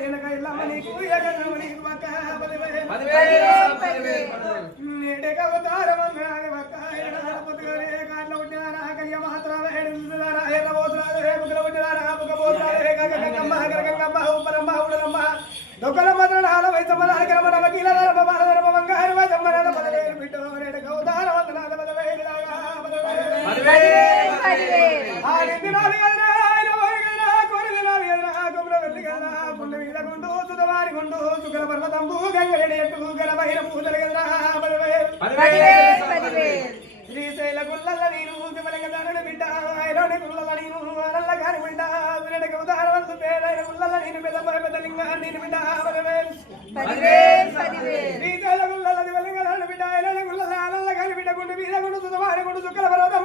రేణుక ఇల్లమ్మ నీకు ఎగరమ్మ నీకు పక్క పదివేలు పదివేలు పదివేలు. పదివేలు నేటికి అవతారం అన్నాడు పక్క ఎడల పొద్దుగాలే కాట్ల పుట్టినారా కయ్య మాత్రమే ఎడుతున్నారా ఎర్ర పోతున్నారు ఏ ముగ్గుల పుట్టినారా ముగ్గ పోతున్నారు ఏ గగ గంగమ్మ గగ గంగమ్మ ఉప్పరమ్మ ఉడలమ్మ దొక్కల మాత్రం నాల వైసమ్మ నాలుగమ్మ నవకీల నరమ బాల నరమ బంగారు వైసమ్మ నర పదవేలు బిడ్డ నేటికి అవతారం వందనాల పదవేలు పదవేలు. పదివేలు ఆడింది నాది గల పర్వతంబు గంగడేటు గల బహిర పూజల శ్రీశైల గుళ్ళల్ల నీరు తిమలగ దారుణ బిడ్డ ఐరోని గుళ్ళల్ల నీరు అరల్ల గారి బిడ్డ వినడక ఉదాహరణ పేరైన గుళ్ళల్ల నీరు పెద్ద పెద్ద లింగ నీరు బిడ్డ శ్రీశైల గుళ్ళల్ల వెలగ బిడ్డ ఐరోని గుళ్ళల్ల అరల్ల గారి బిడ్డ గుండు మీద గుండు సుతవారి గుండు చుక్కల పర్వత